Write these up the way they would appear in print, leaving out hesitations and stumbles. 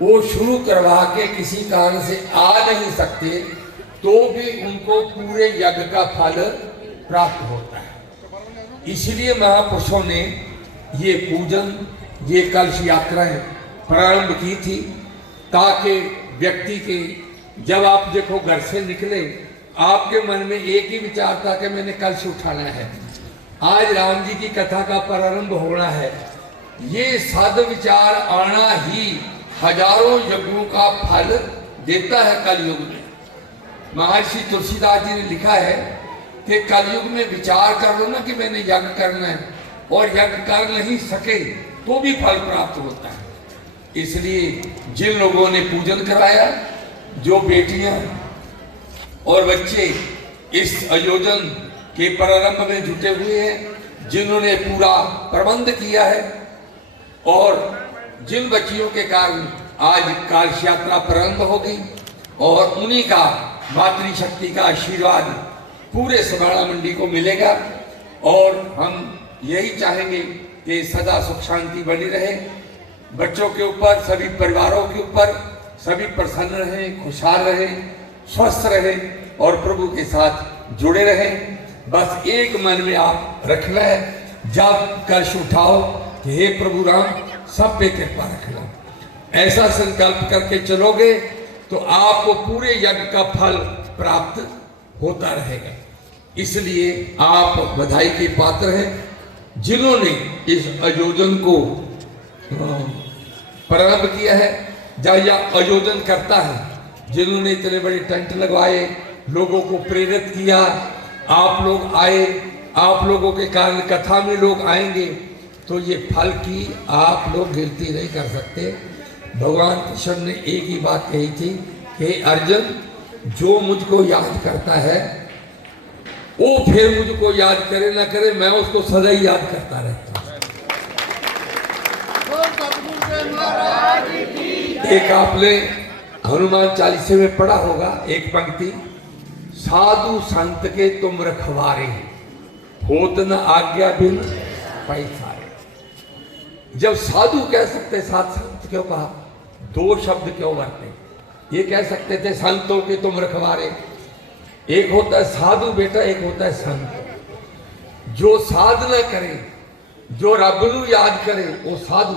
वो शुरू करवा के किसी कारण से आ नहीं सकते तो भी उनको पूरे यज्ञ का फल प्राप्त होता है। इसलिए महापुरुषों ने ये पूजन, ये कलश यात्राएं प्रारंभ की थी, ताकि व्यक्ति के, जब आप देखो घर से निकले, आपके मन में एक ही विचार था कि मैंने कलश उठाना है, आज राम जी की कथा का प्रारंभ होना है। ये साध विचार आना ही हजारों यज्ञों का फल देता है कलयुग में। महर्षि तुलसीदास जी ने लिखा है कि कलयुग में विचार कर लो ना कि मैंने यज्ञ करना है, और यज्ञ कर नहीं सके तो भी फल प्राप्त होता है। इसलिए जिन लोगों ने पूजन कराया, जो बेटियां और बच्चे इस आयोजन के प्रारंभ में जुटे हुए हैं, जिन्होंने पूरा प्रबंध किया है, और जिन बच्चियों के कारण आज कलश यात्रा प्रारंभ हो गई, और उन्हीं का मातृशक्ति का आशीर्वाद पूरे समाणा मंडी को मिलेगा। और हम यही चाहेंगे कि सदा सुख शांति बनी रहे, बच्चों के ऊपर, सभी परिवारों के ऊपर, सभी प्रसन्न रहें, खुशहाल रहें, स्वस्थ रहें और प्रभु के साथ जुड़े रहें। बस एक मन में आप रखना है, जब कलश उठाओ कि हे प्रभु राम सब पे कृपा रखना। ऐसा संकल्प करके चलोगे तो आपको पूरे यज्ञ का फल प्राप्त होता रहेगा। इसलिए आप बधाई के पात्र हैं जिन्होंने इस आयोजन को प्रारंभ किया है, या आयोजन करता है, जिन्होंने इतने बड़े टेंट लगवाए, लोगों को प्रेरित किया। आप लोग आए, आप लोगों के कारण कथा में लोग आएंगे, तो ये फल की आप लोग गिनती नहीं कर सकते। भगवान कृष्ण ने एक ही बात कही थी कि अर्जुन, जो मुझको याद करता है वो फिर मुझको याद करे ना करे, मैं उसको सदा ही याद करता रहता हूँ। एक आपने हनुमान चालीसे में पढ़ा होगा एक पंक्ति, साधु संत के तुम रखवारे, होत न आज्ञा बिन पैसारे। जब साधु कह सकते, साथ संत क्यों कहा, दो शब्द क्यों बरते? ये कह सकते थे संतों के तुम रखवारे। एक होता है साधु बेटा, एक होता है संत। जो साधना करे, जो रब नू याद करे वो साधु,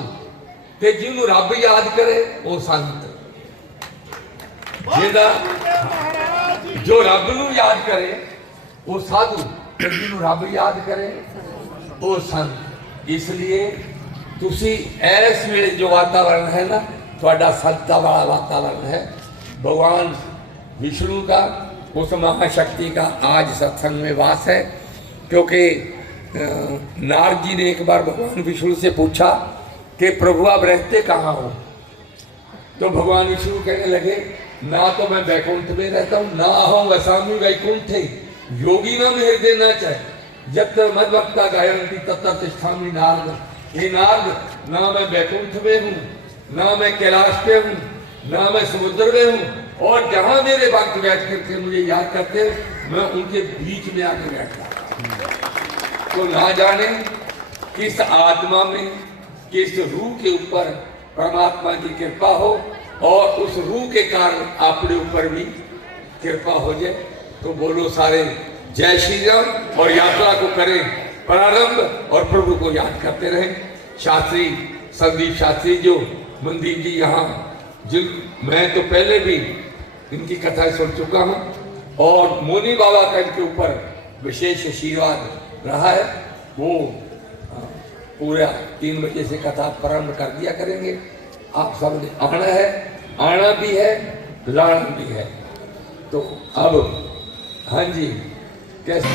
ते जिन्हों रब याद करे वो संत। जो रब नू याद करे वो साधु, ते जिन्हों रब याद करे वो संत। इसलिए तुसी ऐस वेले जो वातावरण है ना, थोड़ा संता वाला वातावरण है। भगवान विष्णु का, उस महाशक्ति का आज सत्संग में वास है। क्योंकि नारद जी ने एक बार भगवान विष्णु से पूछा कि प्रभु आप रहते कहाँ हो? तो भगवान विष्णु कहने लगे, ना तो मैं वैकुंठ में रहता हूँ, ना अहम वसामि वैकुंठे, योगी ना में हृदय न चाहे, जब तक मद वक्ता गायन्ति तब तक तिष्ठामि नारद। हे नारद, ना मैं वैकुंठ में हूँ, ना मैं कैलाश पे हूँ, ना मैं समुद्र में हूँ, और जहां मेरे भक्त बैठ करके मुझे याद करते, मैं उनके बीच में आके बैठता। तो ना जाने किस आत्मा में, किस रूह के ऊपर परमात्मा की कृपा हो, और उस रूह के कारण अपने ऊपर भी कृपा हो जाए। तो बोलो सारे जय श्री राम, और यात्रा को करें प्रारंभ, और प्रभु को याद करते रहें। शास्त्री संदीप शास्त्री जो मंदिर जी यहाँ, जिन मैं तो पहले भी इनकी कथाएं सुन चुका हूँ, और मोनी बाबा का इनके ऊपर विशेष आशीर्वाद रहा है। वो पूरा 3 बजे से कथा प्रारंभ कर दिया करेंगे। आप सब ने आना है, आना भी है, लाना भी है। तो अब हाँ जी, कैसे